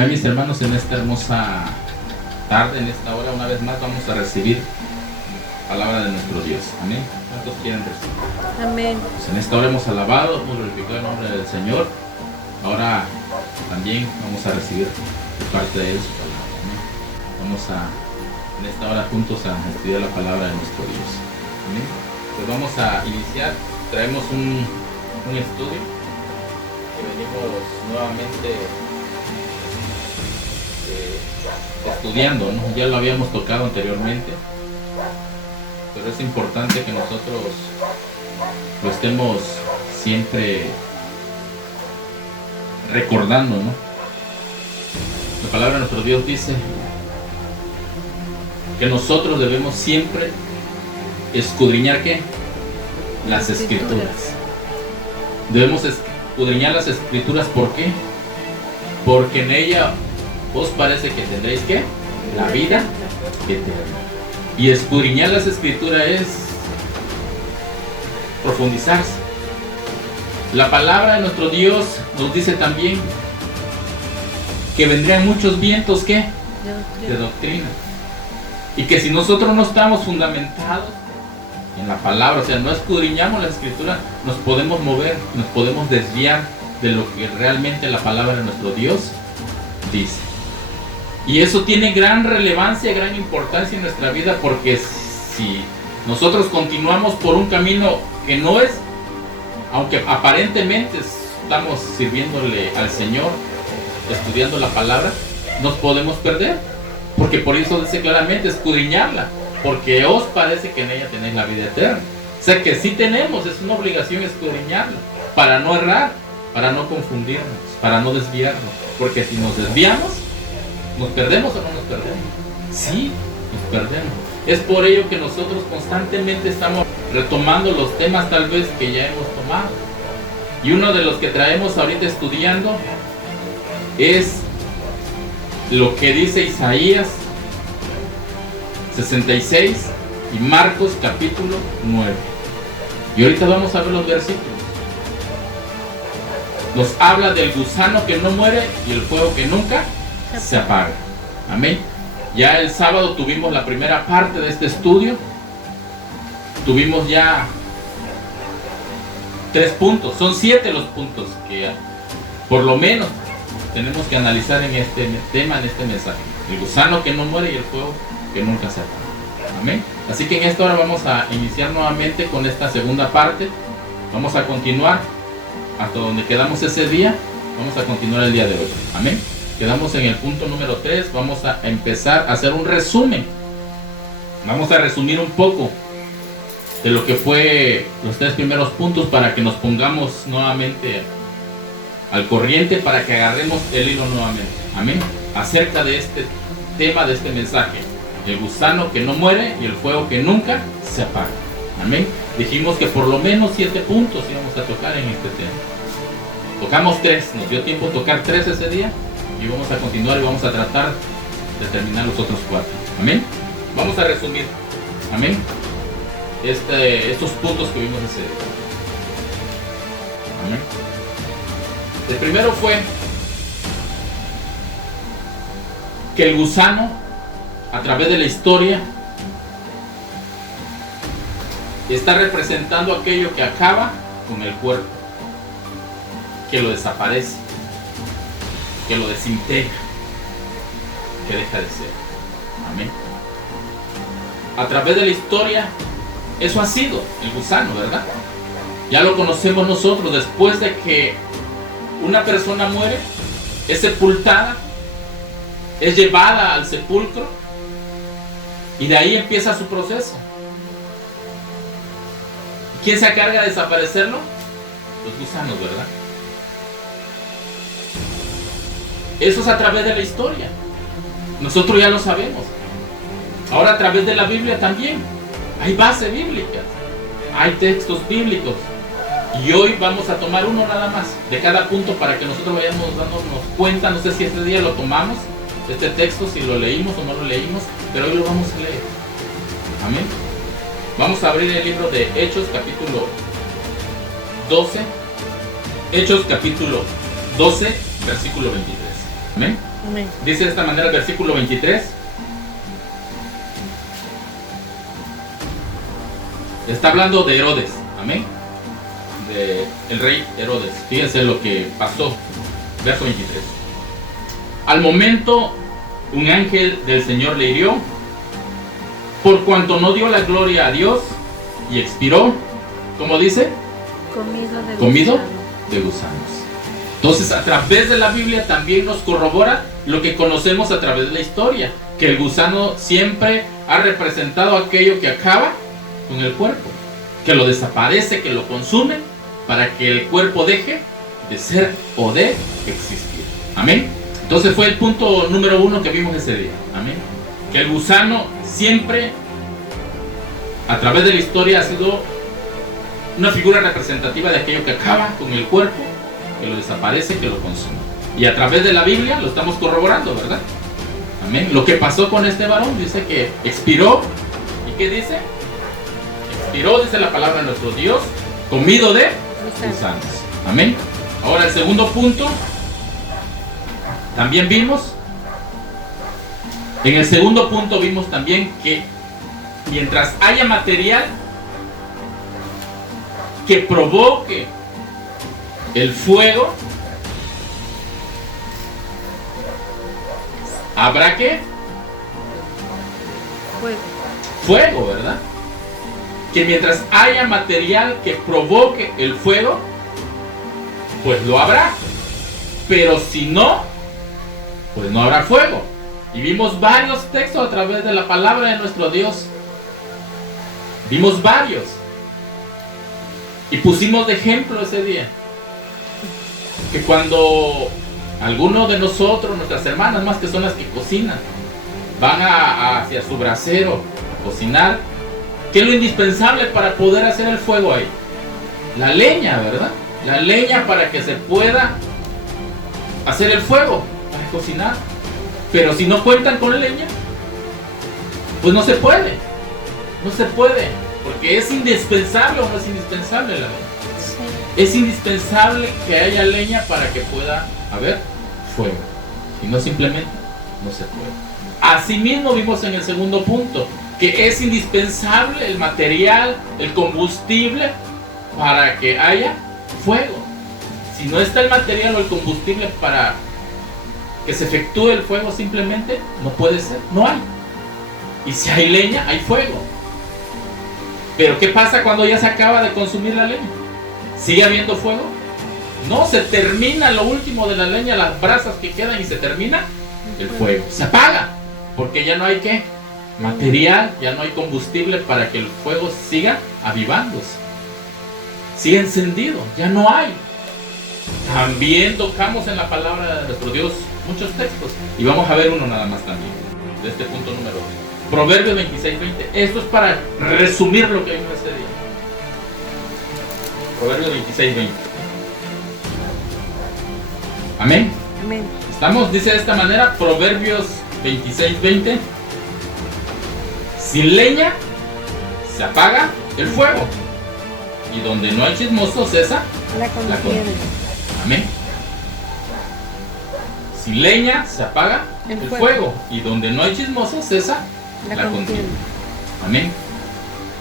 Amén, mis hermanos, en esta hermosa tarde, en esta hora, una vez más vamos a recibir palabra de nuestro Dios. Amén. ¿Cuántos quieren recibir? Amén. Pues en esta hora hemos alabado, hemos glorificado el nombre del Señor. Ahora también vamos a recibir de parte de Él su palabra. Amén. Vamos en esta hora juntos a estudiar la palabra de nuestro Dios. Amén. Pues vamos a iniciar. Traemos un estudio que venimos nuevamente estudiando, ¿no? Ya lo habíamos tocado anteriormente, pero es importante que nosotros lo estemos siempre recordando, ¿no? La palabra de nuestro Dios dice que nosotros debemos siempre escudriñar ¿qué? Las escrituras. Debemos escudriñar las escrituras. ¿Por qué? Porque en ella os parece que tendréis ¿qué? La vida eterna. Y escudriñar las escrituras es profundizarse. La palabra de nuestro Dios nos dice también que vendrían muchos vientos ¿qué? De doctrina. Y que si nosotros no estamos fundamentados en la palabra, o sea, no escudriñamos la escritura, nos podemos mover, nos podemos desviar de lo que realmente la palabra de nuestro Dios dice. Y eso tiene gran relevancia, gran importancia en nuestra vida, porque si nosotros continuamos por un camino que no es, aunque aparentemente estamos sirviéndole al Señor, estudiando la palabra, nos podemos perder, porque por eso dice claramente escudriñarla, porque os parece que en ella tenéis la vida eterna. O sea que sí tenemos, es una obligación escudriñarla, para no errar, para no confundirnos, para no desviarnos, porque si nos desviamos, ¿nos perdemos o no nos perdemos? Sí, nos perdemos. Es por ello que nosotros constantemente estamos retomando los temas tal vez que ya hemos tomado. Y uno de los que traemos ahorita estudiando es lo que dice Isaías 66 y Marcos capítulo 9. Y ahorita vamos a ver los versículos. Nos habla del gusano que no muere y el fuego que nunca se apaga. Amén. Ya el sábado tuvimos la primera parte de este estudio. Tuvimos ya 3 puntos. Son 7 los puntos que por lo menos tenemos que analizar en este tema, en este mensaje. El gusano que no muere y el fuego que nunca se apaga. Amén. Así que en esta hora vamos a iniciar nuevamente con esta segunda parte. Vamos a continuar hasta donde quedamos ese día. Vamos a continuar el día de hoy. Amén. Quedamos en el punto número 3. Vamos a empezar a hacer un resumen. Vamos a resumir un poco de lo que fue los 3 primeros puntos para que nos pongamos nuevamente al corriente, para que agarremos el hilo nuevamente. Amén. Acerca de este tema, de este mensaje. El gusano que no muere y el fuego que nunca se apaga. Amén. Dijimos que por lo menos 7 puntos íbamos a tocar en este tema. Tocamos 3. Nos dio tiempo a tocar 3 ese día. Y vamos a continuar y vamos a tratar de terminar los otros 4. Amén. Vamos a resumir. Amén. Estos puntos que vimos ese día. Amén. El primero fue que el gusano, a través de la historia, está representando aquello que acaba con el cuerpo, que lo desaparece, que lo desintegra, que deja de ser. Amén. A través de la historia, eso ha sido el gusano, ¿verdad? Ya lo conocemos nosotros. Después de que una persona muere, es sepultada, es llevada al sepulcro, y de ahí empieza su proceso. ¿Quién se encarga de desaparecerlo? Los gusanos, ¿verdad? Eso es a través de la historia. Nosotros ya lo sabemos. Ahora a través de la Biblia también. Hay base bíblica. Hay textos bíblicos. Y hoy vamos a tomar uno nada más de cada punto para que nosotros vayamos dándonos cuenta. No sé si este día lo tomamos, este texto, si lo leímos o no lo leímos, pero hoy lo vamos a leer. Amén. Vamos a abrir el libro de Hechos capítulo 12. Hechos capítulo 12, versículo 23. Amén. Amén. Dice de esta manera el versículo 23. Está hablando de Herodes. Amén. De el rey Herodes. Fíjense lo que pasó. Verso 23. Al momento, un ángel del Señor le hirió, por cuanto no dio la gloria a Dios, y expiró, ¿cómo dice? Comido de gusanos. Entonces, a través de la Biblia también nos corrobora lo que conocemos a través de la historia, que el gusano siempre ha representado aquello que acaba con el cuerpo, que lo desaparece, que lo consume, para que el cuerpo deje de ser o de existir. Amén. Entonces fue el punto número 1 que vimos ese día. Amén. Que el gusano siempre, a través de la historia, ha sido una figura representativa de aquello que acaba con el cuerpo, que lo desaparece, que lo consume. Y a través de la Biblia lo estamos corroborando, ¿verdad? Amén. Lo que pasó con este varón, dice que expiró. ¿Y qué dice? Expiró, dice la palabra de nuestro Dios, comido de gusanos. Amén. Ahora el segundo punto, también vimos, en el segundo punto vimos también que mientras haya material que provoque el fuego, habrá que fuego, ¿verdad? Que mientras haya material que provoque el fuego, pues lo habrá. Pero si no, pues no habrá fuego. Y vimos varios textos a través de la palabra de nuestro Dios. Vimos varios. Y pusimos de ejemplo ese día que cuando algunos de nosotros, nuestras hermanas más que son las que cocinan, van hacia su brasero a cocinar, ¿qué es lo indispensable para poder hacer el fuego ahí? La leña, ¿verdad? La leña para que se pueda hacer el fuego, para cocinar. Pero si no cuentan con leña, pues no se puede. No se puede, porque es indispensable o no es indispensable la leña. Sí. Es indispensable que haya leña para que pueda haber fuego. Y no simplemente no se puede. Asimismo vimos en el segundo punto que es indispensable el material, el combustible para que haya fuego. Si no está el material o el combustible para que se efectúe el fuego, simplemente no puede ser, no hay. Y si hay leña, hay fuego. Pero ¿qué pasa cuando ya se acaba de consumir la leña? ¿Sigue habiendo fuego? No, se termina lo último de la leña, las brasas que quedan, y se termina el fuego. Se apaga, porque ya no hay ¿qué? Material, ya no hay combustible para que el fuego siga avivándose. Sigue encendido, ya no hay. También tocamos en la palabra de nuestro Dios muchos textos, y vamos a ver uno nada más también, de este punto número 2. Proverbios 26:20. Esto es para resumir lo que vimos este día. Proverbios 26:20. Amén. Amén. Estamos, dice de esta manera, Proverbios 26:20. Sin leña se apaga el fuego, y donde no hay chismoso cesa la contienda. Amén. Sin leña se apaga el fuego, y donde no hay chismoso cesa la contienda. Amén.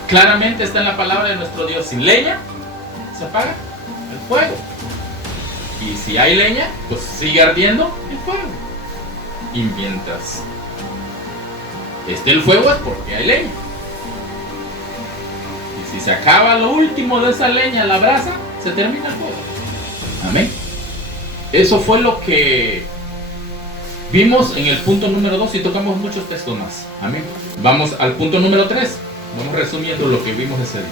Claramente está en la palabra de nuestro Dios. Sin leña se apaga el fuego, y si hay leña, pues sigue ardiendo el fuego. Y mientras esté el fuego es porque hay leña. Y si se acaba lo último de esa leña, la brasa, se termina el fuego. Amén. Eso fue lo que vimos en el punto número 2, y tocamos muchos textos más. Amén. Vamos al punto número 3. Vamos resumiendo lo que vimos ese día.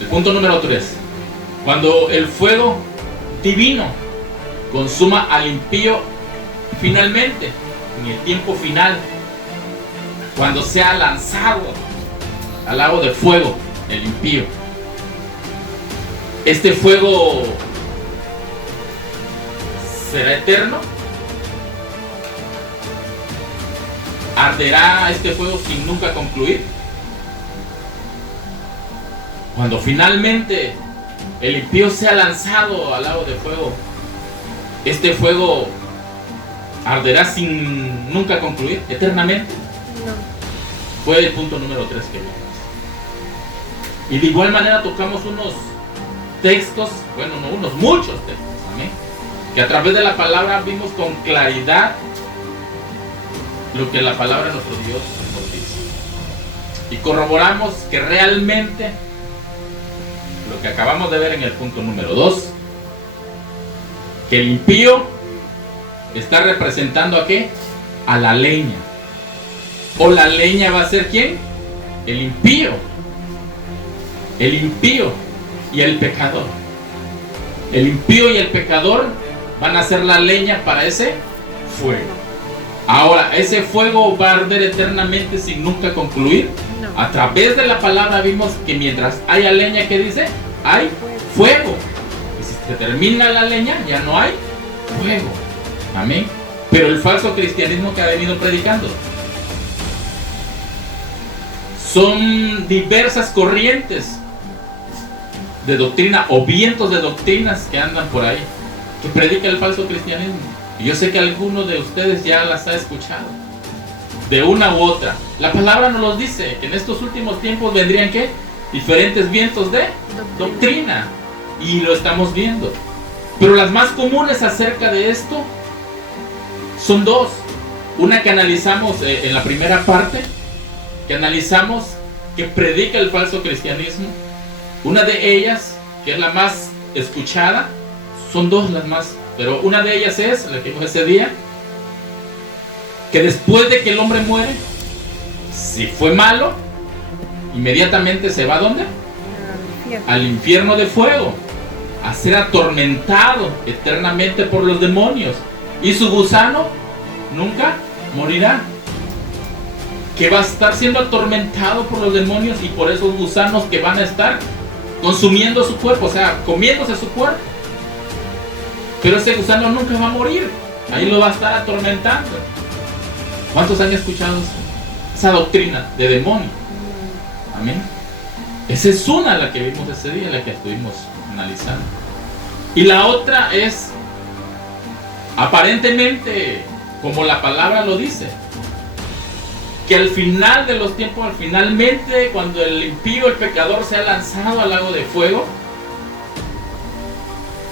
El punto número 3. Cuando el fuego divino consuma al impío finalmente, en el tiempo final, cuando sea lanzado al lago de fuego el impío, este fuego será eterno. ¿Arderá este fuego sin nunca concluir? cuando finalmente el impío sea lanzado al lago de fuego, este fuego arderá sin nunca concluir, eternamente. No. Fue el punto número 3 que vimos. Y de igual manera tocamos unos textos, bueno, no unos, muchos textos, amén, que a través de la palabra vimos con claridad lo que la palabra de nuestro Dios nos dice. Y corroboramos que realmente lo que acabamos de ver en el punto número 2, que el impío está representando ¿a qué? A la leña. ¿O la leña va a ser quién? El impío. El impío y el pecador. El impío y el pecador van a ser la leña para ese fuego. Ahora, ¿ese fuego va a arder eternamente sin nunca concluir? No. A través de la palabra vimos que mientras haya leña, ¿qué dice? Hay fuego. Y si se termina la leña, ya no hay fuego. Amén. Pero el falso cristianismo que ha venido predicando son diversas corrientes de doctrina o vientos de doctrinas que andan por ahí, que predica el falso cristianismo. Y yo sé que algunos de ustedes ya las ha escuchado, de una u otra. La palabra nos los dice, que en estos últimos tiempos vendrían ¿qué? Diferentes vientos de doctrina. Y lo estamos viendo. Pero las más comunes acerca de esto son dos. Una que analizamos en la primera parte, que analizamos que predica el falso cristianismo. Una de ellas, que es la más escuchada, son dos las más, pero una de ellas es, la que vimos ese día, que después de que el hombre muere, si fue malo, inmediatamente se va ¿a dónde? Al infierno de fuego, a ser atormentado eternamente por los demonios, y su gusano nunca morirá, que va a estar siendo atormentado por los demonios y por esos gusanos que van a estar consumiendo su cuerpo, o sea, comiéndose su cuerpo. Pero ese gusano nunca va a morir, ahí lo va a estar atormentando. ¿Cuántos han escuchado esa doctrina de demonio? Amén. Esa es una, la que vimos ese día, la que estuvimos analizando. Y la otra es, aparentemente, como la palabra lo dice, que al final de los tiempos, finalmente, cuando el impío, el pecador, sea lanzado al lago de fuego,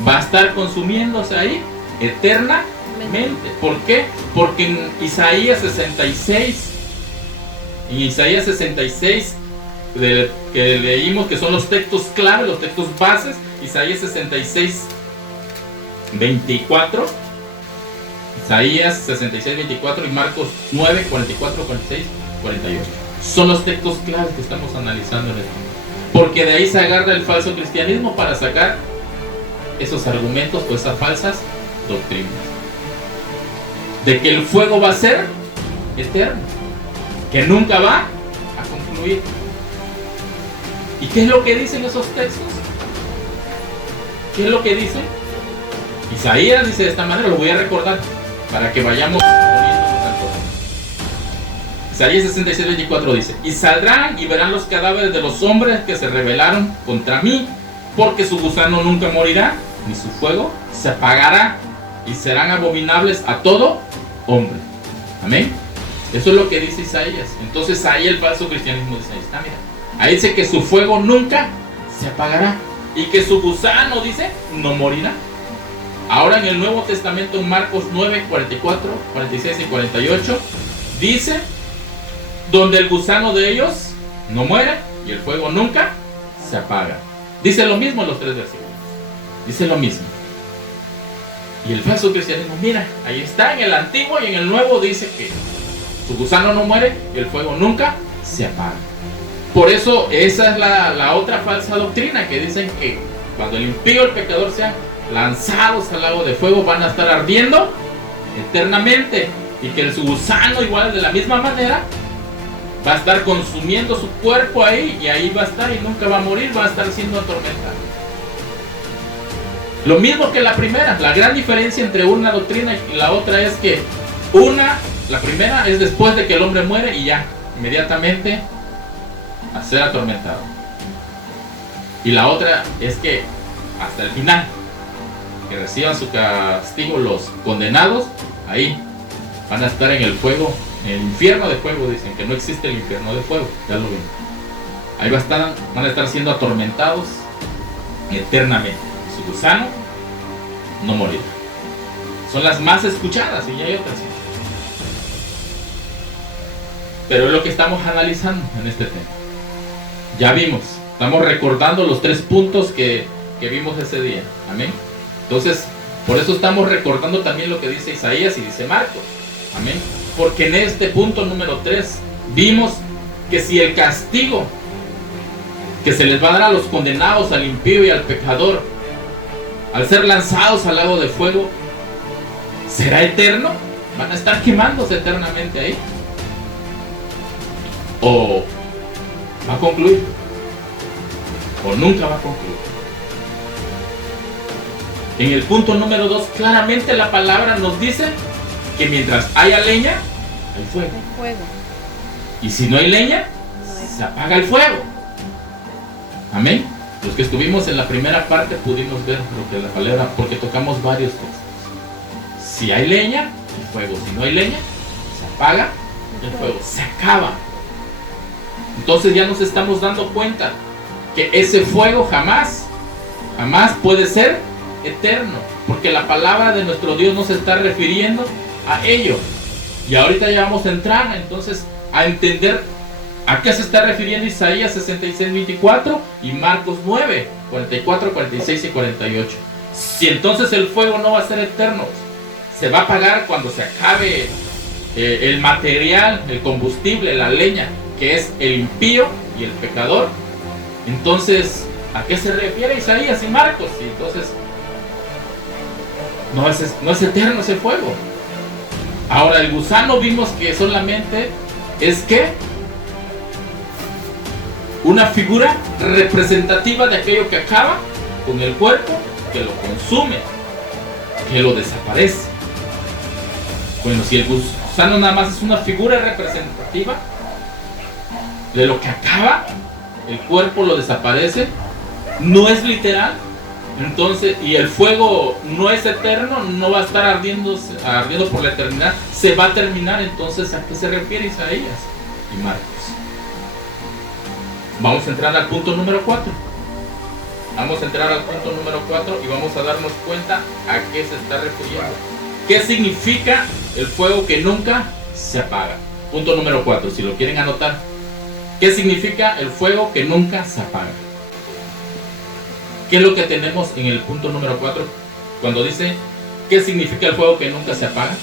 va a estar consumiéndose ahí eternamente. ¿Por qué? Porque en Isaías 66, que leímos, que son los textos clave, los textos bases, Isaías 66, 24, Isaías 66, 24 y Marcos 9, 44, 46, 48. Son los textos claves que estamos analizando en este momento. Porque de ahí se agarra el falso cristianismo para sacar esos argumentos o esas falsas doctrinas. De que el fuego va a ser eterno, que nunca va a concluir. ¿Y qué es lo que dicen esos textos? ¿Qué es lo que dicen? Isaías dice de esta manera, lo voy a recordar para que vayamos poniéndonos al corte. Isaías 66, 24 dice: y saldrán y verán los cadáveres de los hombres que se rebelaron contra mí, porque su gusano nunca morirá, ni su fuego se apagará, y serán abominables a todo hombre. Amén. Eso es lo que dice Isaías. Entonces ahí el falso cristianismo dice, ahí está, mira, ahí dice que su fuego nunca se apagará y que su gusano, dice, no morirá. Ahora en el Nuevo Testamento, en Marcos 9, 44, 46 y 48, dice, donde el gusano de ellos no muere y el fuego nunca se apaga. Dice lo mismo en los tres versículos. Dice lo mismo. Y el falso cristianismo, mira, ahí está, en el Antiguo y en el Nuevo dice que su gusano no muere y el fuego nunca se apaga. Por eso esa es la otra falsa doctrina, que dicen que cuando el impío, el pecador, sean lanzados al lago de fuego, van a estar ardiendo eternamente, y que su gusano igual de la misma manera va a estar consumiendo su cuerpo ahí, y ahí va a estar y nunca va a morir, va a estar siendo atormentado. Lo mismo que la primera. La gran diferencia entre una doctrina y la otra es que la primera es después de que el hombre muere y ya, inmediatamente a ser atormentado. Y la otra es que hasta el final, que reciban su castigo los condenados, ahí van a estar en el fuego, en el infierno de fuego. Dicen que no existe el infierno de fuego, ya lo ven. Ahí van a estar siendo atormentados eternamente. Su gusano no morirá. Son las más escuchadas, y ya hay otras. Pero es lo que estamos analizando en este tema. Ya vimos, estamos recordando los 3 puntos que vimos ese día. Amén. Entonces, por eso estamos recordando también lo que dice Isaías y dice Marcos. Amén. Porque en este punto número 3 vimos que si el castigo que se les va a dar a los condenados, al impío y al pecador, al ser lanzados al lago de fuego, será eterno, van a estar quemándose eternamente ahí, o va a concluir, o nunca va a concluir. En el punto número 2, claramente la palabra nos dice que mientras haya leña, hay fuego. Y si no hay leña, se apaga el fuego. Amén. Los que estuvimos en la primera parte pudimos ver lo que la palabra, porque tocamos varios textos. Si hay leña, hay fuego. Si no hay leña, se apaga el fuego. Se acaba. Entonces ya nos estamos dando cuenta que ese fuego jamás puede ser eterno, porque la palabra de nuestro Dios no se está refiriendo a ello. Y ahorita ya vamos a entrar entonces a entender a qué se está refiriendo Isaías 66:24 y Marcos 9:44, 46 y 48. Si entonces el fuego no va a ser eterno, se va a apagar cuando se acabe el material, el combustible, la leña, que es el impío y el pecador. Entonces, ¿a qué se refiere Isaías y Marcos? Y entonces no es eterno ese fuego. Ahora, el gusano vimos que solamente es que una figura representativa de aquello que acaba con el cuerpo, que lo consume, que lo desaparece. Bueno, si el gusano nada más es una figura representativa de lo que acaba, el cuerpo lo desaparece, no es literal. Entonces, y el fuego no es eterno, no va a estar ardiendo por la eternidad, se va a terminar. Entonces, ¿a qué se refiere Isaías y Marcos? Vamos a entrar al punto número 4. Vamos a entrar al punto número 4 y vamos a darnos cuenta a qué se está refiriendo. ¿Qué significa el fuego que nunca se apaga? Punto número 4, si lo quieren anotar. ¿Qué significa el fuego que nunca se apaga? ¿Qué es lo que tenemos en el punto número 4? Cuando dice, ¿qué significa el fuego que nunca se apaga?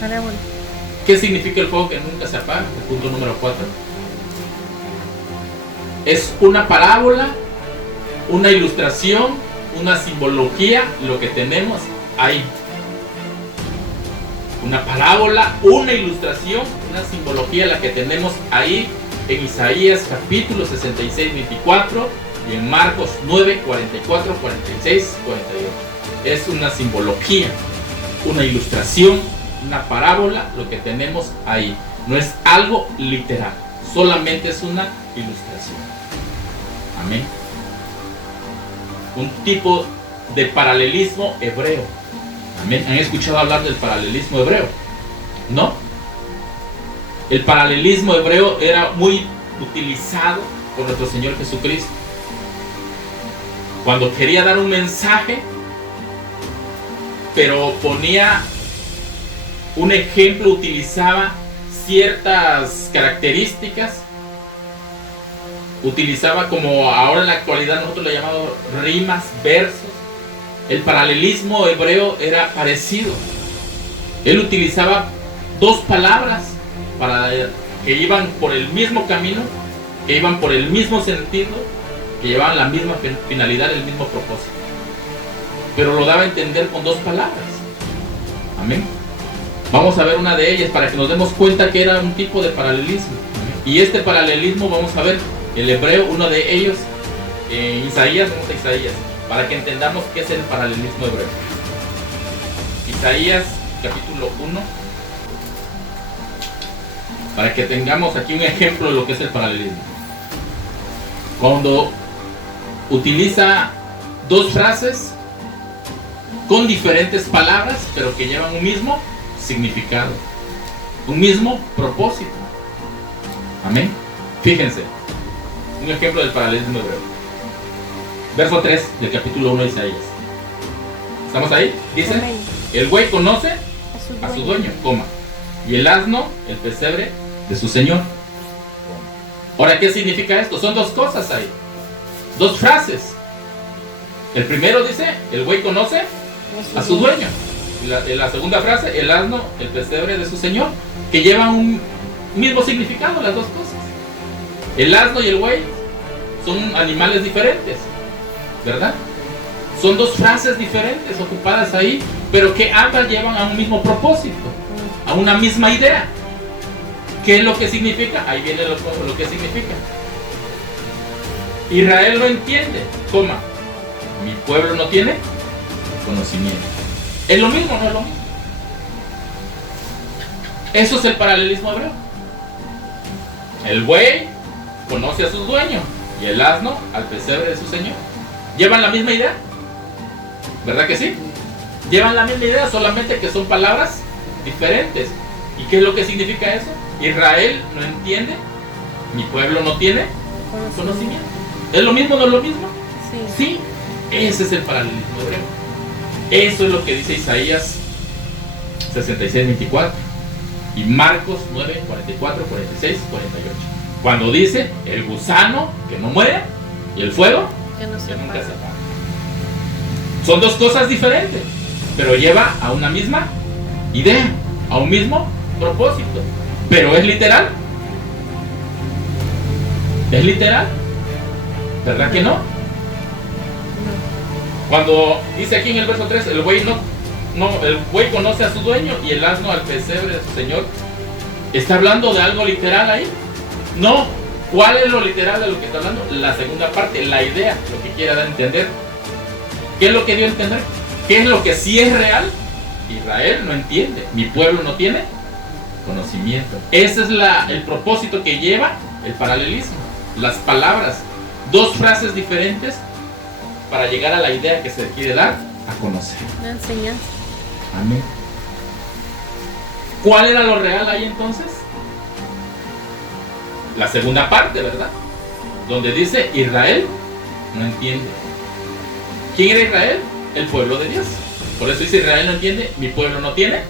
Parábola. ¿Qué significa el fuego que nunca se apaga? El punto número 4. Es una parábola, una ilustración, una simbología, lo que tenemos ahí. Una parábola, una ilustración, una simbología, la que tenemos ahí en Isaías capítulo 66:24 y en Marcos 9:44, 46, 48. Es una simbología, una ilustración, una parábola, lo que tenemos ahí. No es algo literal, solamente es una ilustración. Amén. Un tipo de paralelismo hebreo. Amén. ¿Han escuchado hablar del paralelismo hebreo? ¿No? El paralelismo hebreo era muy utilizado por nuestro Señor Jesucristo. Cuando quería dar un mensaje, pero ponía un ejemplo, utilizaba ciertas características, utilizaba, como ahora en la actualidad nosotros le llamamos rimas, versos. El paralelismo hebreo era parecido. Él utilizaba 2 palabras que iban por el mismo camino, que iban por el mismo sentido, que llevaban la misma finalidad, el mismo propósito, pero lo daba a entender con 2 palabras. Amén. Vamos a ver una de ellas para que nos demos cuenta que era un tipo de paralelismo. Amén. Y este paralelismo, vamos a ver el hebreo, uno de ellos, Isaías. Vamos a Isaías para que entendamos qué es el paralelismo hebreo. Isaías capítulo 1, para que tengamos aquí un ejemplo de lo que es el paralelismo. Cuando utiliza dos frases con diferentes palabras, pero que llevan un mismo significado, un mismo propósito. Amén. Fíjense, un ejemplo del paralelismo hebreo. Verso 3 del capítulo 1 de Isaías. ¿Estamos ahí? Dice: Amén. el buey conoce a su dueño, coma, y el asno el pesebre de su señor. Ahora, ¿qué significa esto? Son dos cosas ahí, dos frases. El primero dice: el buey conoce a su dueño. Y la segunda frase: el asno el pesebre de su señor, que llevan un mismo significado las dos cosas. El asno y el buey son animales diferentes, ¿verdad? Son dos frases diferentes ocupadas ahí, pero que ambas llevan a un mismo propósito, a una misma idea. ¿Qué es lo que significa? Ahí viene lo que significa. Israel no entiende, coma, mi pueblo no tiene conocimiento. ¿Es lo mismo o no es lo mismo? Eso es el paralelismo hebreo. El buey conoce a su dueño y el asno al pesebre de su señor. ¿Llevan la misma idea? ¿Verdad que sí? Llevan la misma idea, solamente que son palabras diferentes. ¿Y qué es lo que significa eso? Israel no entiende, mi pueblo no tiene conocimiento. ¿Es lo mismo o no es lo mismo? Sí. Sí, ese es el paralelismo hebreo. Eso es lo que dice Isaías 66:24 y Marcos 9:44, 46, 48. Cuando dice: el gusano que no muere y el fuego Que no se que nunca se apaga. apaga. Son dos cosas diferentes, pero lleva a una misma idea, a un mismo propósito. Pero es literal. ¿Es literal? ¿Verdad que no? Cuando dice aquí en el verso 3, el buey el buey conoce a su dueño y el asno al pesebre de su señor, ¿está hablando de algo literal ahí? No. ¿Cuál es lo literal de lo que está hablando? La segunda parte, la idea, lo que quiere dar a entender. ¿Qué es lo que dio a entender? ¿Qué es lo que sí es real? Israel no entiende, mi pueblo no tiene conocimiento. Ese es el propósito que lleva el paralelismo. Las palabras, dos frases diferentes para llegar a la idea que se quiere dar a conocer. Una enseñanza. Amén. ¿Cuál era lo real ahí entonces? La segunda parte, ¿verdad? Donde dice: Israel no entiende. ¿Quién era Israel? El pueblo de Dios. Por eso dice: Israel no entiende, mi pueblo no tiene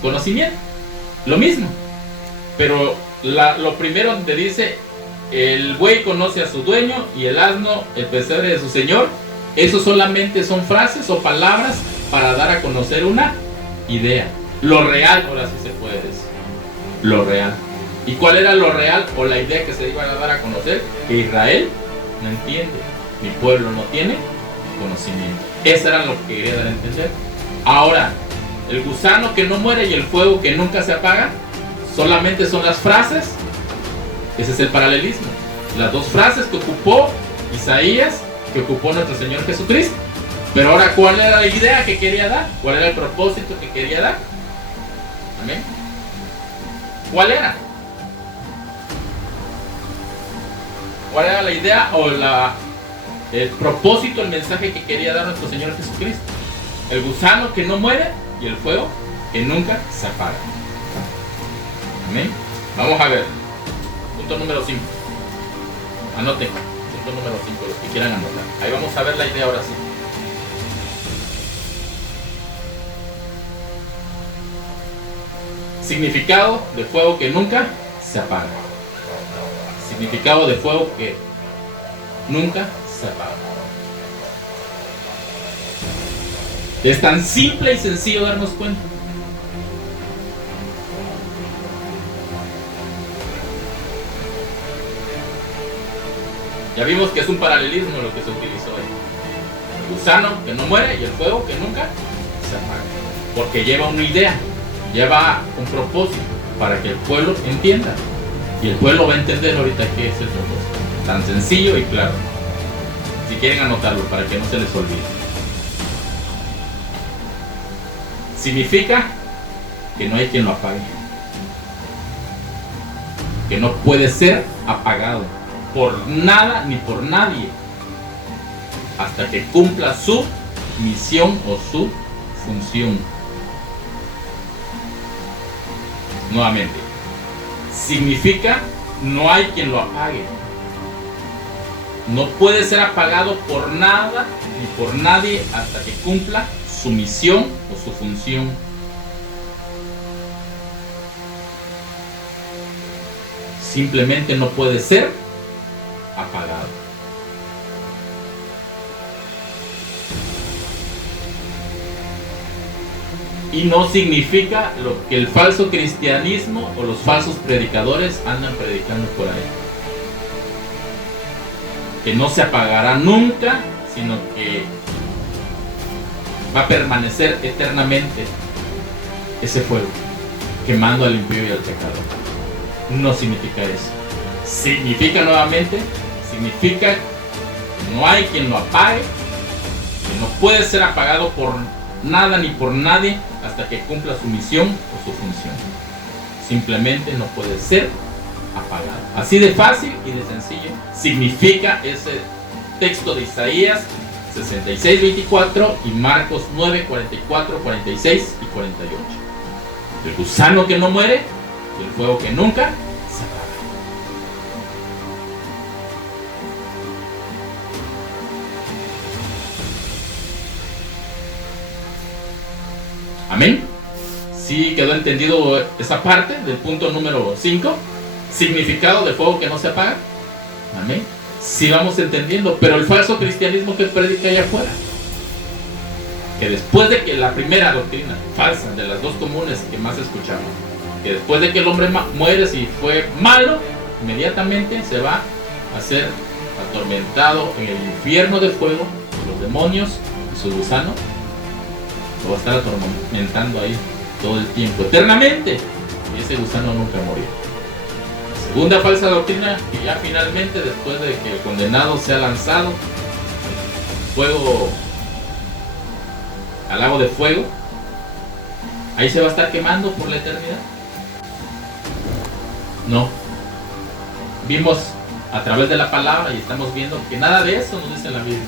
conocimiento. Lo mismo. Pero lo primero donde dice: el buey conoce a su dueño y el asno el pesebre de su señor, eso solamente son frases o palabras para dar a conocer una idea. Lo real, ahora sí se puede decir. Lo real. ¿Y cuál era lo real o la idea que se iba a dar a conocer? Que Israel no entiende, mi pueblo no tiene conocimiento. Eso era lo que quería dar a entender. Ahora, el gusano que no muere y el fuego que nunca se apaga, solamente son las frases. Ese es el paralelismo. Las dos frases que ocupó Isaías, que ocupó nuestro Señor Jesucristo. Pero ahora, ¿cuál era la idea que quería dar? ¿Cuál era el propósito que quería dar? Amén. ¿Cuál era? ¿Cuál era la idea o el propósito, el mensaje que quería dar nuestro Señor Jesucristo? El gusano que no muere y el fuego que nunca se apaga. Amén. Vamos a ver. Punto número 5. Anoten. Punto número 5, los que quieran anotar. Ahí vamos a ver la idea ahora sí. Significado de fuego que nunca se apaga. Significado de fuego que nunca se apaga. Es tan simple y sencillo darnos cuenta. Ya vimos que es un paralelismo lo que se utilizó ahí. El gusano que no muere y el fuego que nunca se apaga. Porque lleva una idea, lleva un propósito para que el pueblo entienda. Y el pueblo va a entender ahorita qué es el propósito. Tan sencillo y claro. Si quieren anotarlo para que no se les olvide. Significa que no hay quien lo apague. Que no puede ser apagado por nada ni por nadie. hasta que cumpla su misión o su función. Nuevamente, significa no hay quien lo apague. No puede ser apagado por nada ni por nadie hasta que cumpla su misión o su función. Simplemente no puede ser apagado. Y no significa lo que el falso cristianismo o los falsos predicadores andan predicando por ahí. Que no se apagará nunca, sino que va a permanecer eternamente ese fuego, quemando al impío y al pecador. No significa eso. Significa nuevamente, significa que no hay quien lo apague, que no puede ser apagado por nada ni por nadie hasta que cumpla su misión o su función. Simplemente no puede ser apagado. Así de fácil y de sencillo significa ese texto de Isaías 66:24 y Marcos 9:44, 46 y 48. El gusano que no muere y el fuego que nunca se apaga. Amén. ¿Sí quedó entendido esa parte del punto número 5? Significado de fuego que no se apaga. Amén. Sí vamos entendiendo, pero el falso cristianismo que predica allá afuera, que después de que la primera doctrina falsa de las dos comunes que más escuchamos, que después de que el hombre muere, si fue malo, inmediatamente se va a ser atormentado en el infierno de fuego, los demonios y su gusano lo va a estar atormentando ahí todo el tiempo, eternamente, y ese gusano nunca morirá. Segunda falsa doctrina, que ya finalmente, después de que el condenado sea lanzado fuego, al lago de fuego, ahí se va a estar quemando por la eternidad. No. Vimos a través de la palabra y estamos viendo que nada de eso nos dice la Biblia.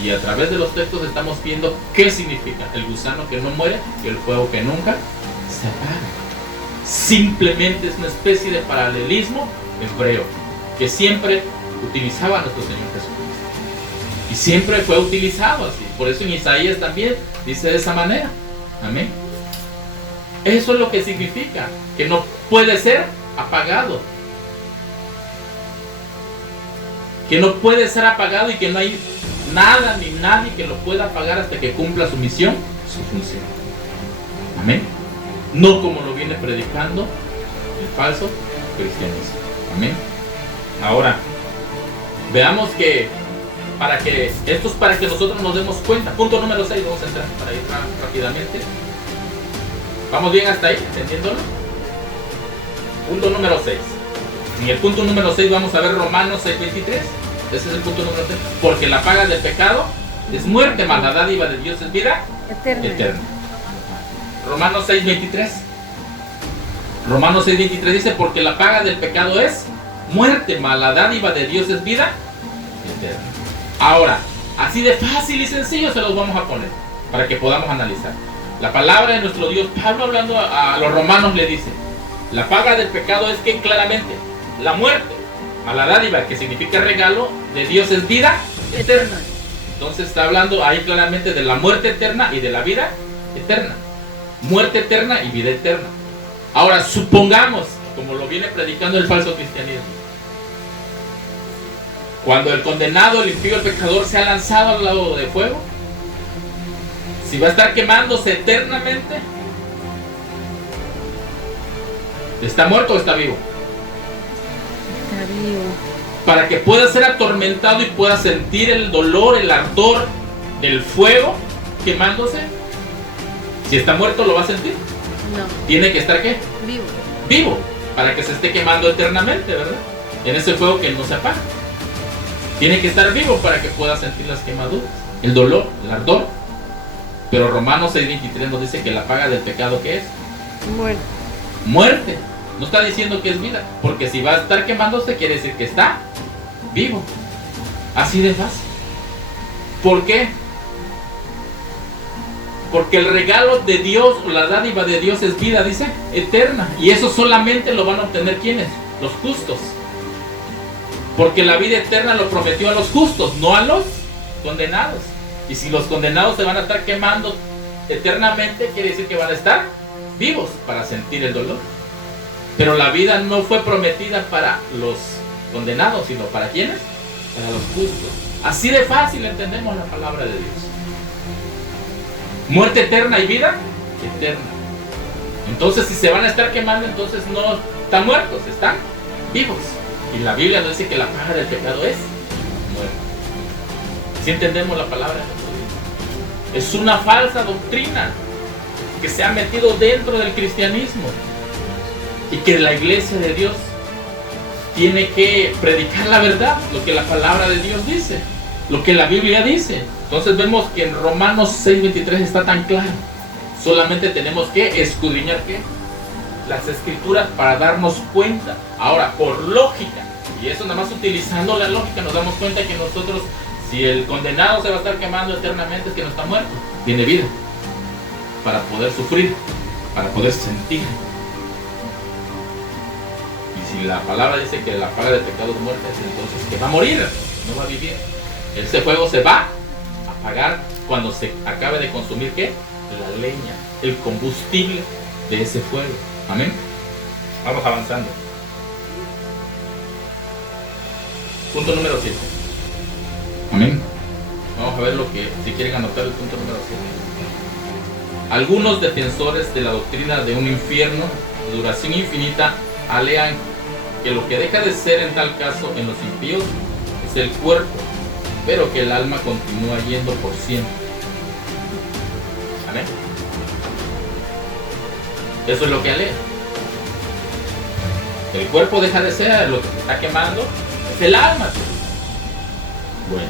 Y a través de los textos estamos viendo qué significa el gusano que no muere y el fuego que nunca se apaga. Simplemente es una especie de paralelismo hebreo que siempre utilizaba nuestro Señor Jesucristo. Y siempre fue utilizado así. Por eso en Isaías también dice de esa manera. Amén. Eso es lo que significa, que no puede ser apagado. Que no puede ser apagado y que no hay nada ni nadie que lo pueda apagar hasta que cumpla su misión, su función. Amén. No como lo viene predicando el falso cristianismo. Amén. Ahora, veamos que esto es para que nosotros nos demos cuenta. Punto número 6, vamos a entrar para ir rápidamente. ¿Vamos bien hasta ahí? ¿Entendiéndolo? Punto número 6. En el punto número 6 vamos a ver Romanos 6:23. Ese es el punto número 6. Porque la paga del pecado es muerte, mas la dádiva de Dios es vida eterna. Romanos 6:23. Romanos 6:23 dice: porque la paga del pecado es muerte, mas la dádiva de Dios es vida eterna. Ahora, así de fácil y sencillo se los vamos a poner para que podamos analizar. La palabra de nuestro Dios, Pablo hablando a los romanos le dice: la paga del pecado es que claramente la muerte, a la dádiva, que significa regalo de Dios, es vida eterna. Entonces está hablando ahí claramente de la muerte eterna y de la vida eterna. Muerte eterna y vida eterna. Ahora supongamos, como lo viene predicando el falso cristianismo, cuando el condenado, el impío, el pecador sea lanzado al lago de fuego, si va a estar quemándose eternamente, ¿está muerto o está vivo? Está vivo. Para que pueda ser atormentado y pueda sentir el dolor, el ardor del fuego quemándose. Si está muerto, ¿lo va a sentir? No. ¿Tiene que estar qué? Vivo. Vivo, para que se esté quemando eternamente, ¿verdad? En ese fuego que no se apaga. Tiene que estar vivo para que pueda sentir las quemaduras, el dolor, el ardor. Pero Romanos 6:23 nos dice que la paga del pecado, ¿qué es? Muerte. Muerte. No está diciendo que es vida, porque si va a estar quemándose quiere decir que está vivo. Así de fácil. ¿Por qué? Porque el regalo de Dios, o la dádiva de Dios, es vida, dice, eterna. Y eso solamente lo van a obtener ¿quiénes? Los justos. Porque la vida eterna lo prometió a los justos, no a los condenados. Y si los condenados se van a estar quemando eternamente, quiere decir que van a estar vivos para sentir el dolor. Pero la vida no fue prometida para los condenados, sino ¿para quiénes? Para los justos. Así de fácil entendemos la palabra de Dios. Muerte eterna y vida eterna. Entonces, si se van a estar quemando, entonces no están muertos, están vivos. Y la Biblia nos dice que la paga del pecado es muerte. ¿Sí entendemos la palabra? Es una falsa doctrina que se ha metido dentro del cristianismo y que la iglesia de Dios tiene que predicar la verdad, lo que la palabra de Dios dice, lo que la Biblia dice. Entonces vemos que en Romanos 6:23 está tan claro. Solamente tenemos que escudriñar ¿qué? Las escrituras para darnos cuenta. Ahora, por lógica, y eso nada más utilizando la lógica, nos damos cuenta que nosotros, si el condenado se va a estar quemando eternamente, es que no está muerto, tiene vida para poder sufrir, para poder sentir. Y si la palabra dice que la paga del pecado es muerte, entonces que va a morir, no va a vivir. Ese fuego se va a apagar cuando se acabe de consumir ¿qué? La leña, el combustible de ese fuego. Amén. Vamos avanzando. Punto número 7. Amén. Vamos a ver lo que, si quieren anotar el punto número 7. Algunos defensores de la doctrina de un infierno de duración infinita alegan que lo que deja de ser en tal caso en los impíos es el cuerpo, pero que el alma continúa yendo por siempre. Amén. Eso es lo que alegan. El cuerpo deja de ser, lo que se está quemando es el alma. Bueno,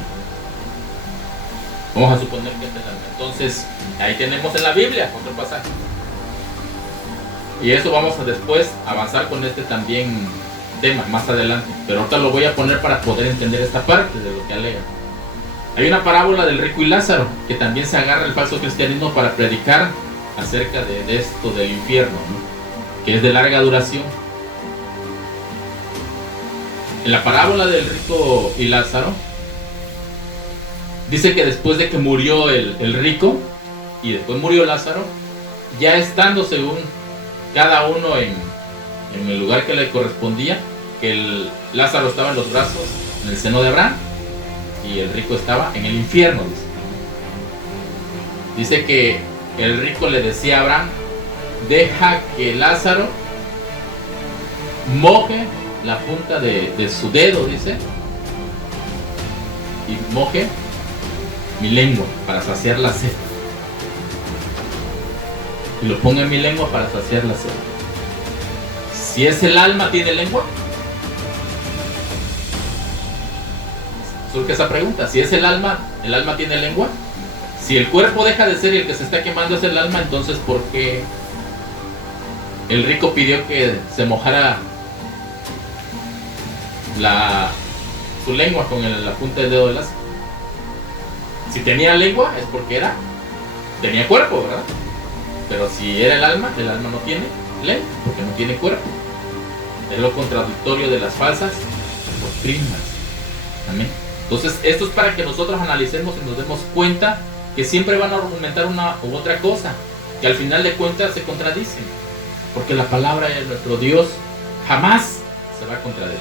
vamos a suponer que es el alma. Entonces, ahí tenemos en la Biblia otro pasaje. Y eso vamos a después avanzar con este también tema más adelante. Pero ahorita lo voy a poner para poder entender esta parte de lo que alega. Hay una parábola del rico y Lázaro que también se agarra el falso cristianismo para predicar acerca de esto del infierno, ¿no? Que es de larga duración. En la parábola del rico y Lázaro dice que después de que murió el rico y después murió Lázaro, ya estando según cada uno en el lugar que le correspondía, que el Lázaro estaba en los brazos, en el seno de Abraham, y el rico estaba en el infierno. Dice que el rico le decía a Abraham: deja que Lázaro moje la punta de su dedo, dice, y moje mi lengua para saciar la sed. Y lo ponga en mi lengua para saciar la sed. Si es el alma, ¿tiene lengua? Surge esa pregunta. Si es el alma tiene lengua. Si el cuerpo deja de ser y el que se está quemando es el alma, entonces ¿por qué el rico pidió que se mojara su lengua con la punta del dedo de Lázaro? Si tenía lengua es porque tenía cuerpo, ¿verdad? Pero si era el alma no tiene lengua porque no tiene cuerpo. Es lo contradictorio de las falsas doctrinas. Amén. Entonces esto es para que nosotros analicemos y nos demos cuenta que siempre van a argumentar una u otra cosa, que al final de cuentas se contradicen, porque la palabra de nuestro Dios jamás se va a contradecir.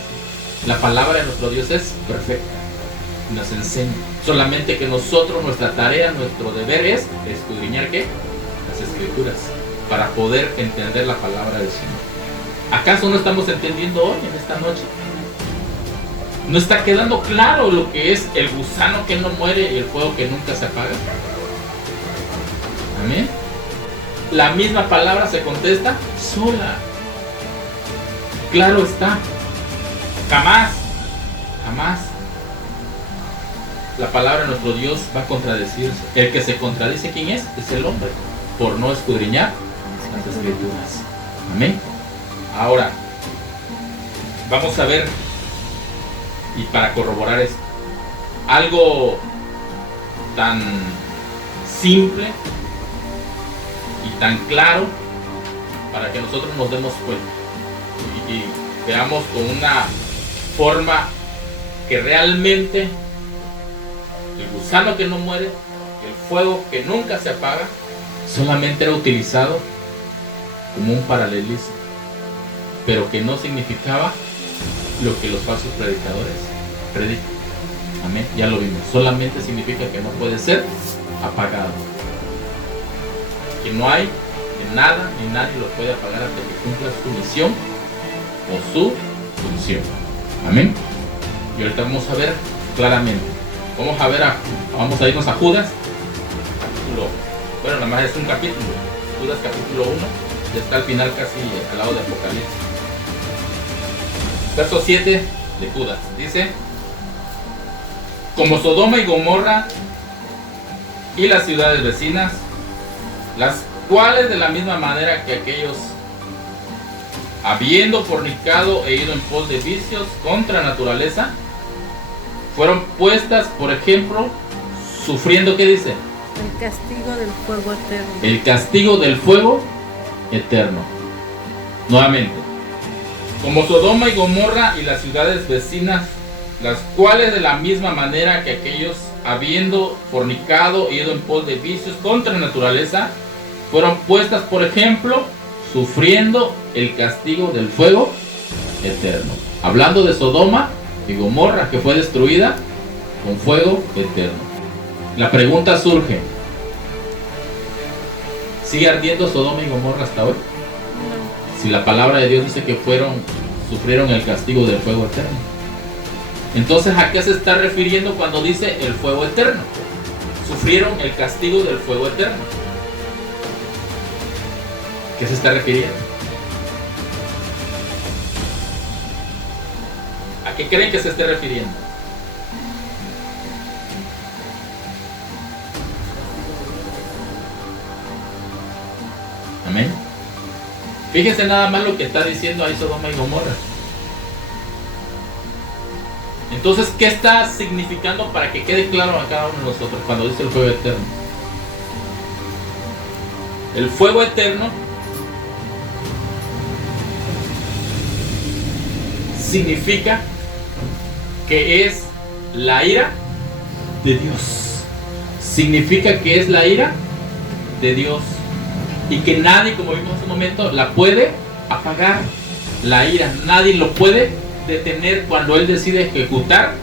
La palabra de nuestro Dios es perfecta, nos enseña. Solamente que nosotros, nuestra tarea, nuestro deber es escudriñar ¿qué? Las escrituras, para poder entender la palabra del Señor. ¿Acaso no estamos entendiendo hoy, en esta noche? ¿No está quedando claro lo que es el gusano que no muere y el fuego que nunca se apaga? Amén. La misma palabra se contesta sola. Claro está. Jamás la palabra de nuestro Dios va a contradecirse. El que se contradice, ¿quién es? Es el hombre, por no escudriñar las escrituras. Amén. Ahora, vamos a ver, y para corroborar esto, algo tan simple y tan claro para que nosotros nos demos cuenta y veamos con una forma que realmente el gusano que no muere, el fuego que nunca se apaga, solamente era utilizado como un paralelismo, pero que no significaba lo que los falsos predicadores predican. Amén, ya lo vimos. Solamente significa que no puede ser apagado, que no hay de nada ni nadie lo puede apagar hasta que cumpla su misión o su función. Amén. Y ahorita vamos a ver claramente. Vamos a irnos a Judas, capítulo, bueno, nada más es un capítulo. Judas capítulo 1, ya está al final, casi al lado de Apocalipsis. Verso 7 de Judas dice: como Sodoma y Gomorra y las ciudades vecinas, las cuales de la misma manera que aquellos, habiendo fornicado e ido en pos de vicios contra naturaleza, fueron puestas, por ejemplo, sufriendo, ¿qué dice? El castigo del fuego eterno. El castigo del fuego eterno. Nuevamente, como Sodoma y Gomorra y las ciudades vecinas, las cuales de la misma manera que aquellos, habiendo fornicado e ido en pos de vicios contra naturaleza, fueron puestas, por ejemplo, sufriendo el castigo del fuego eterno. Hablando de Sodoma y Gomorra, que fue destruida con fuego eterno. La pregunta surge: ¿sigue ardiendo Sodoma y Gomorra hasta hoy? No. Si la palabra de Dios dice que sufrieron el castigo del fuego eterno. Entonces, ¿a qué se está refiriendo cuando dice el fuego eterno? Sufrieron el castigo del fuego eterno. ¿Qué se está refiriendo? ¿A qué creen que se esté refiriendo? Amén. Fíjense nada más lo que está diciendo ahí Sodoma y Gomorra. Entonces, ¿qué está significando para que quede claro a cada uno de nosotros cuando dice el fuego eterno? El fuego eterno significa que es la ira de Dios. Significa que es la ira de Dios. Y que nadie, como vimos hace un momento, la puede apagar. La ira, nadie lo puede detener cuando Él decide ejecutar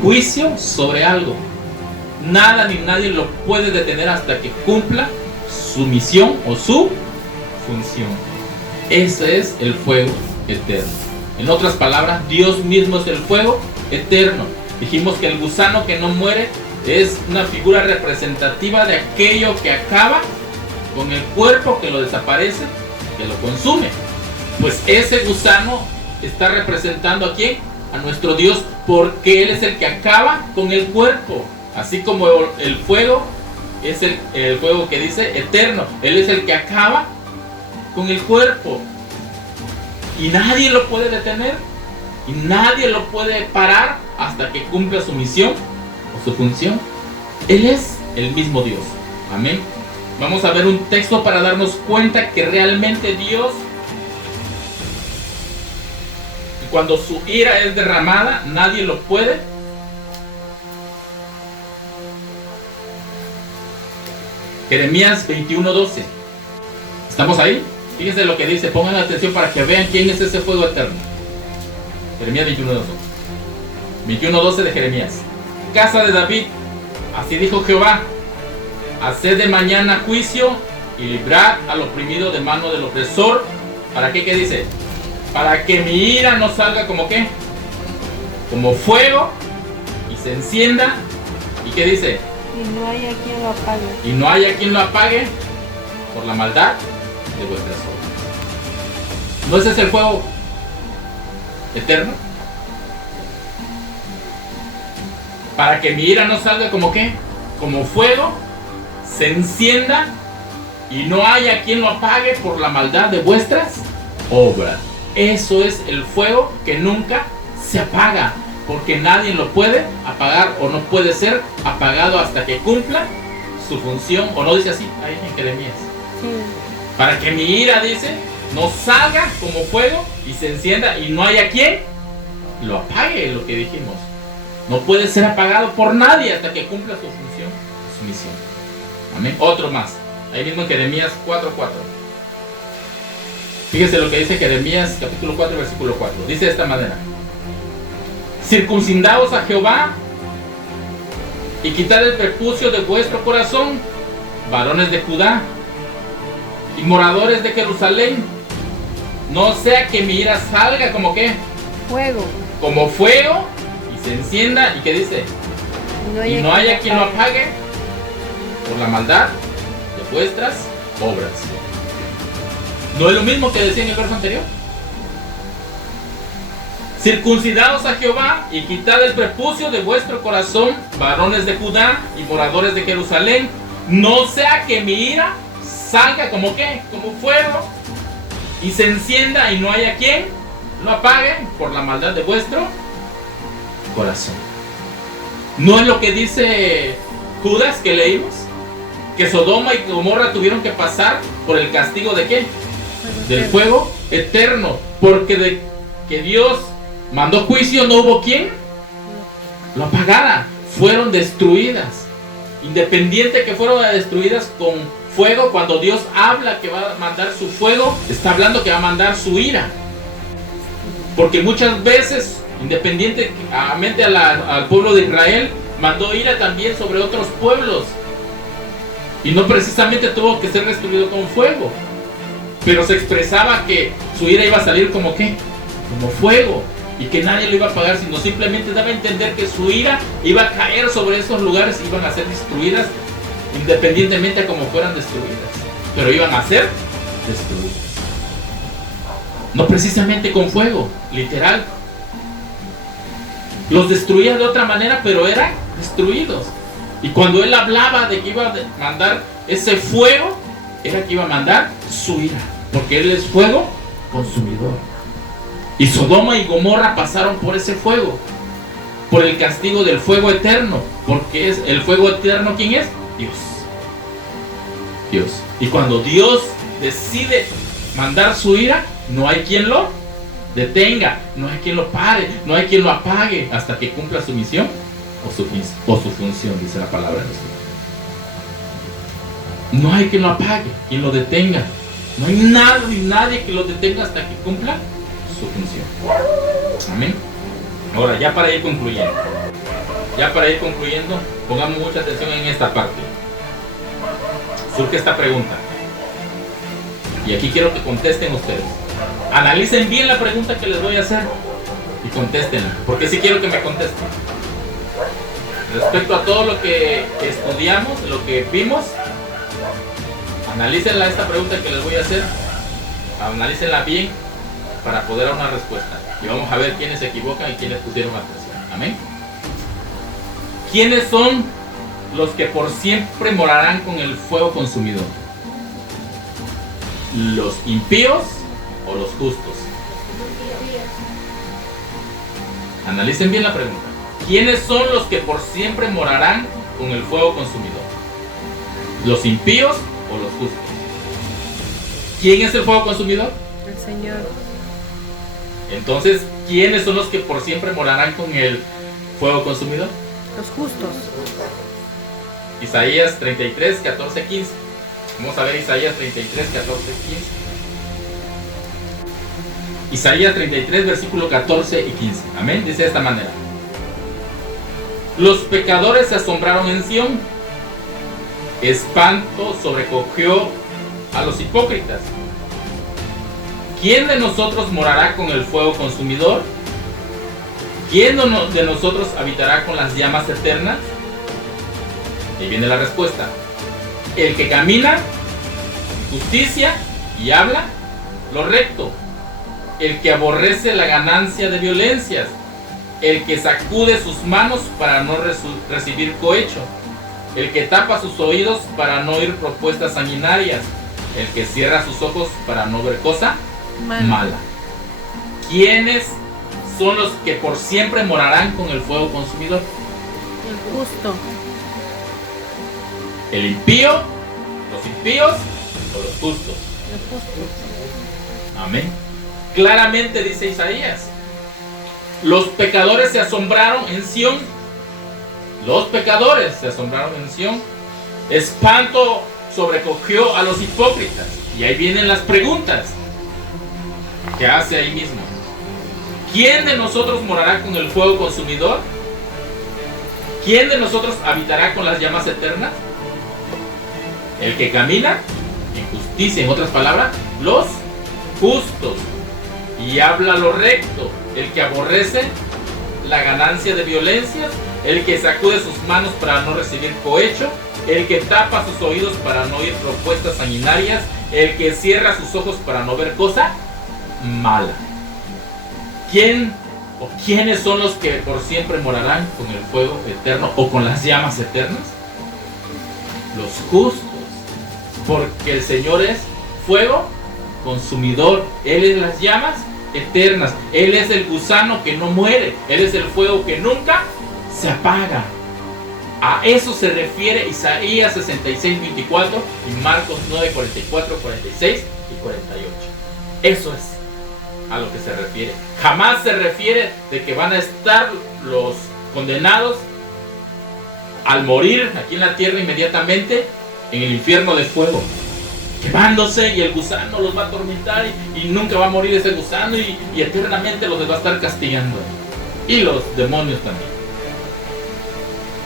juicio sobre algo. Nada ni nadie lo puede detener hasta que cumpla su misión o su función. Ese es el fuego eterno. En otras palabras, Dios mismo es el fuego eterno. Dijimos que el gusano que no muere es una figura representativa de aquello que acaba con el cuerpo, que lo desaparece, que lo consume. Pues ese gusano está representando ¿a quién? A nuestro Dios, porque Él es el que acaba con el cuerpo. Así como el fuego es el fuego que dice eterno. Él es el que acaba con el cuerpo. Y nadie lo puede detener. Y nadie lo puede parar hasta que cumpla su misión o su función. Él es el mismo Dios. Amén. Vamos a ver un texto para darnos cuenta que realmente Dios, cuando su ira es derramada, nadie lo puede. Jeremías 21:12. ¿Estamos ahí? Fíjense lo que dice, pongan atención para que vean quién es ese fuego eterno. Jeremías 21:12 de Jeremías. Casa de David, así dijo Jehová: haced de mañana juicio y librad al oprimido de mano del opresor. ¿Para qué? ¿Qué dice? Para que mi ira no salga como ¿qué? Como fuego y se encienda. ¿Y qué dice? Y no haya quien lo apague. Y no haya quien lo apague por la maldad de vuestras obras. ¿No ese es el fuego eterno? Para que mi ira no salga como ¿qué? Como fuego, se encienda y no haya quien lo apague por la maldad de vuestras obras. Eso es el fuego que nunca se apaga. porque nadie lo puede apagar o no puede ser apagado hasta que cumpla su función. O no dice así ahí en Jeremías. Sí. Para que mi ira, dice, no salga como fuego y se encienda y no haya quien lo apague, lo que dijimos. No puede ser apagado por nadie hasta que cumpla su función, su misión. Amén. Otro más. Ahí mismo en Jeremías 4:4. Fíjese lo que dice Jeremías capítulo 4, versículo 4. Dice de esta manera: circuncidaos a Jehová y quitad el prepucio de vuestro corazón, varones de Judá y moradores de Jerusalén, no sea que mi ira salga como ¿qué? Fuego. Como fuego y se encienda y que dice y no haya quien lo apague por la maldad de vuestras obras. ¿No es lo mismo que decía en el verso anterior? Circuncidaos a Jehová y quitad el prepucio de vuestro corazón, varones de Judá y moradores de Jerusalén, no sea que mi ira salga como ¿qué? Como fuego y se encienda y no haya quien lo apague por la maldad de vuestro corazón. ¿No es lo que dice Judas que leímos? Que Sodoma y Gomorra tuvieron que pasar por el castigo de ¿qué? Del fuego eterno, porque de que Dios mandó juicio no hubo quien lo apagara. Fueron destruidas, independiente que fueron destruidas con fuego. Cuando Dios habla que va a mandar su fuego, está hablando que va a mandar su ira, porque muchas veces, independientemente al pueblo de Israel, mandó ira también sobre otros pueblos, y no precisamente tuvo que ser destruido con fuego, pero se expresaba que su ira iba a salir como ¿qué? Como fuego, y que nadie lo iba a apagar, sino simplemente daba a entender que su ira iba a caer sobre esos lugares, iban a ser destruidas independientemente de cómo fueran destruidas, pero iban a ser destruidas. No precisamente con fuego, literal. Los destruía de otra manera, pero eran destruidos. Y cuando él hablaba de que iba a mandar ese fuego, era que iba a mandar su ira, porque él es fuego consumidor. Y Sodoma y Gomorra pasaron por ese fuego, por el castigo del fuego eterno, porque es el fuego eterno. ¿Quién es? Dios. Dios. Y cuando Dios decide mandar su ira, no hay quien lo detenga, no hay quien lo pare, no hay quien lo apague hasta que cumpla su misión o su función, dice la palabra de Dios. No hay quien lo apague, quien lo detenga. No hay nada ni nadie que lo detenga hasta que cumpla su función. Amén. Ahora, ya para ir concluyendo, pongamos mucha atención en esta parte. Surge esta pregunta, y aquí quiero que contesten ustedes. Analicen bien la pregunta que les voy a hacer y contéstenla, porque sí quiero que me contesten. Respecto a todo lo que estudiamos, lo que vimos, analícenla esta pregunta que les voy a hacer, analícenla bien para poder dar una respuesta. Y vamos a ver quiénes se equivocan y quiénes pusieron atención. Amén. ¿Quiénes son los que por siempre morarán con el fuego consumidor? ¿Los impíos o los justos? Analicen bien la pregunta. ¿Quiénes son los que por siempre morarán con el fuego consumidor? ¿Los impíos o los justos? ¿Quién es el fuego consumidor? El Señor. Entonces, ¿quiénes son los que por siempre morarán con el fuego consumidor? Los justos. Isaías 33, 14, 15. Vamos a ver Isaías 33, 14, 15. Isaías 33, versículo 14 y 15. Amén. Dice de esta manera: los pecadores se asombraron en Sión, espanto sobrecogió a los hipócritas. ¿Quién de nosotros morará con el fuego consumidor? ¿Quién de nosotros habitará con las llamas eternas? Ahí viene la respuesta: el que camina justicia y habla lo recto, el que aborrece la ganancia de violencias, el que sacude sus manos para no recibir cohecho, el que tapa sus oídos para no oír propuestas sanguinarias, el que cierra sus ojos para no ver cosa mala. ¿Quiénes son los que por siempre morarán con el fuego consumidor? El justo. ¿El impío, los impíos o los justos? El justo. Amén. Claramente dice Isaías: los pecadores se asombraron en Sión. Los pecadores se asombraron en Sión. Espanto sobrecogió a los hipócritas. Y ahí vienen las preguntas que hace ahí mismo. ¿Quién de nosotros morará con el fuego consumidor? ¿Quién de nosotros habitará con las llamas eternas? El que camina en justicia, en otras palabras, los justos, y habla lo recto, el que aborrece la ganancia de violencia, el que sacude sus manos para no recibir cohecho, el que tapa sus oídos para no oír propuestas sanguinarias, el que cierra sus ojos para no ver cosa mala. ¿Quién o quiénes son los que por siempre morarán con el fuego eterno o con las llamas eternas? Los justos, porque el Señor es fuego consumidor. Él es las llamas eternas. Él es el gusano que no muere. Él es el fuego que nunca se apaga. A eso se refiere Isaías 66, 24 y Marcos 9, 44, 46 y 48. Eso es a lo que se refiere. Jamás se refiere de que van a estar los condenados al morir aquí en la tierra inmediatamente en el infierno de fuego, quemándose, y el gusano los va a atormentar y nunca va a morir ese gusano y eternamente los va a estar castigando, y los demonios también.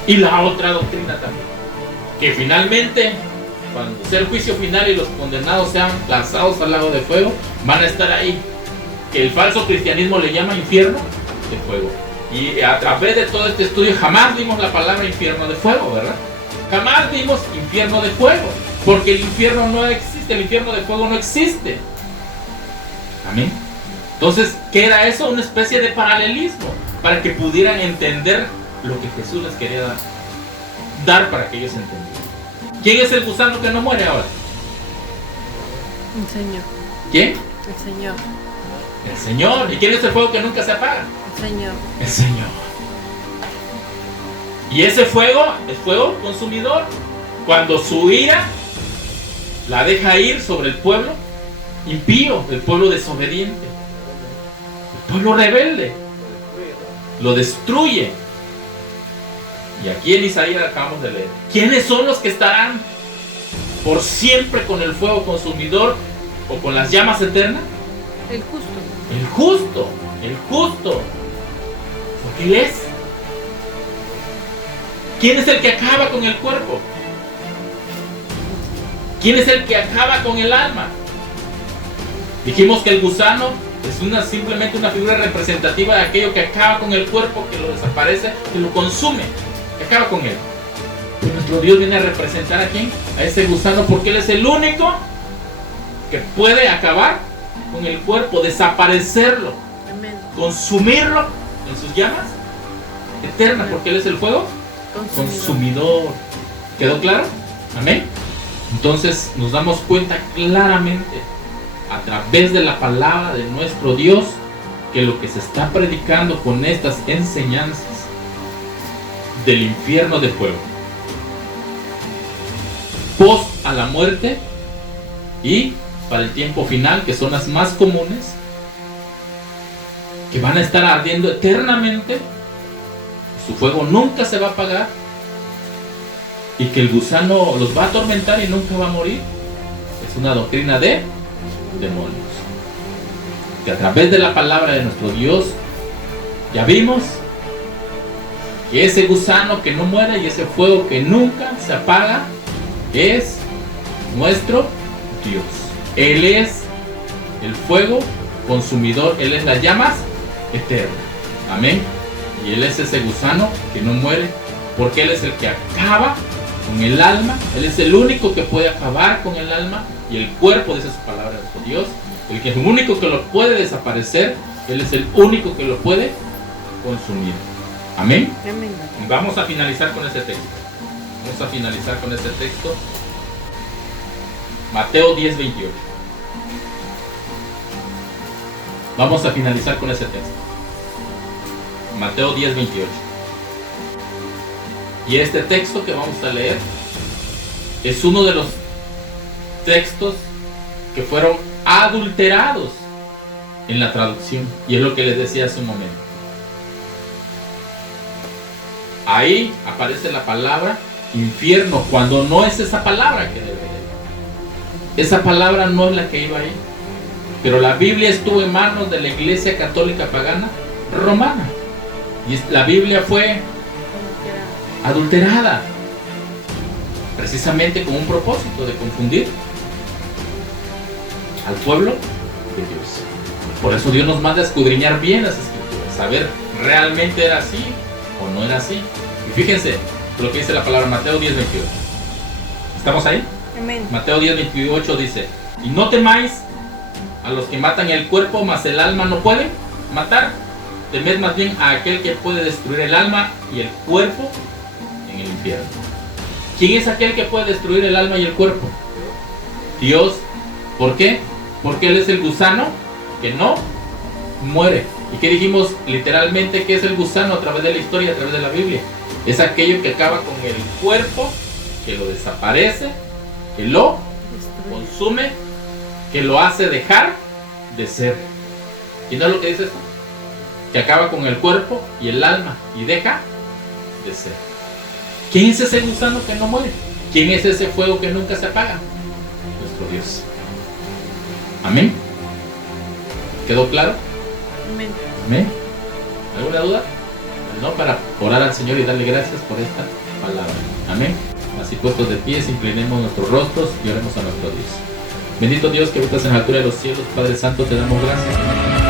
Y la otra doctrina también, que finalmente cuando sea el juicio final y los condenados sean lanzados al lago de fuego, van a estar ahí, que el falso cristianismo le llama infierno de fuego. Y a través de todo este estudio jamás vimos la palabra infierno de fuego, ¿verdad? Jamás vimos infierno de fuego, porque el infierno no existe, el infierno de fuego no existe. Amén. Entonces, ¿qué era eso? Una especie de paralelismo para que pudieran entender lo que Jesús les quería dar para que ellos entendieran. ¿Quién es el gusano que no muere ahora? El Señor. ¿Quién? El Señor. El Señor. ¿Y quién es el fuego que nunca se apaga? El Señor. El Señor. Y ese fuego es fuego consumidor. Cuando su ira la deja ir sobre el pueblo impío, el pueblo desobediente, el pueblo rebelde, lo destruye. Y aquí en Isaías acabamos de leer: ¿quiénes son los que estarán por siempre con el fuego consumidor o con las llamas eternas? El justo. El justo, el justo. Porque Él es. ¿Quién es el que acaba con el cuerpo? ¿Quién es el que acaba con el alma? Dijimos que el gusano es simplemente una figura representativa de aquello que acaba con el cuerpo, que lo desaparece, que lo consume, que acaba con él. Pero nuestro Dios viene a representar a quién? A ese gusano, porque Él es el único que puede acabar con el cuerpo, desaparecerlo, Amén. consumirlo en sus llamas eternas, porque Él es el fuego consumidor. ¿Quedó claro? Amén. Entonces nos damos cuenta claramente a través de la palabra de nuestro Dios que lo que se está predicando con estas enseñanzas del infierno de fuego, post a la muerte y para el tiempo final, que son las más comunes, que van a estar ardiendo eternamente, su fuego nunca se va a apagar y que el gusano los va a atormentar y nunca va a morir, es una doctrina de demonios. Que a través de la palabra de nuestro Dios ya vimos que ese gusano que no muere y ese fuego que nunca se apaga es nuestro Dios. Él es el fuego consumidor, Él es las llamas eternas. Amén. Y Él es ese gusano que no muere, porque Él es el que acaba con el alma. Él es el único que puede acabar con el alma y el cuerpo, dice su palabra de nuestro Dios. El que es el único que lo puede desaparecer, Él es el único que lo puede consumir. Amén. Amén. Vamos a finalizar con este texto. Vamos a finalizar con este texto. Mateo 10, 28. Vamos a finalizar con ese texto. Mateo 10:28. Y este texto que vamos a leer es uno de los textos que fueron adulterados en la traducción, y es lo que les decía hace un momento. Ahí aparece la palabra infierno cuando no es esa palabra que debe ir. Esa palabra no es la que iba ahí, pero la Biblia estuvo en manos de la Iglesia Católica Pagana Romana, y la Biblia fue adulterada precisamente con un propósito de confundir al pueblo de Dios. Por eso Dios nos manda a escudriñar bien las escrituras, saber realmente era así o no era así. Y fíjense lo que dice la palabra Mateo 10:28. ¿Estamos ahí? Amén. Mateo 10:28 dice: y no temáis a los que matan el cuerpo, mas el alma no pueden matar. Temed más bien a aquel que puede destruir el alma y el cuerpo en el infierno. ¿Quién es aquel que puede destruir el alma y el cuerpo? Dios. ¿Por qué? Porque Él es el gusano que no muere. ¿Y qué dijimos literalmente que es el gusano a través de la historia, a través de la Biblia? Es aquello que acaba con el cuerpo, que lo desaparece, que lo consume, que lo hace dejar de ser. ¿Y no es lo que dice esto? Que acaba con el cuerpo y el alma y deja de ser. ¿Quién es ese gusano que no muere? ¿Quién es ese fuego que nunca se apaga? Nuestro Dios. Amén. ¿Quedó claro? Amén. Amén. ¿Alguna duda? No, para orar al Señor y darle gracias por esta palabra. Amén. Así puestos de pies, inclinemos nuestros rostros y oremos a nuestro Dios. Bendito Dios que habitas en la altura de los cielos, Padre Santo, te damos gracias.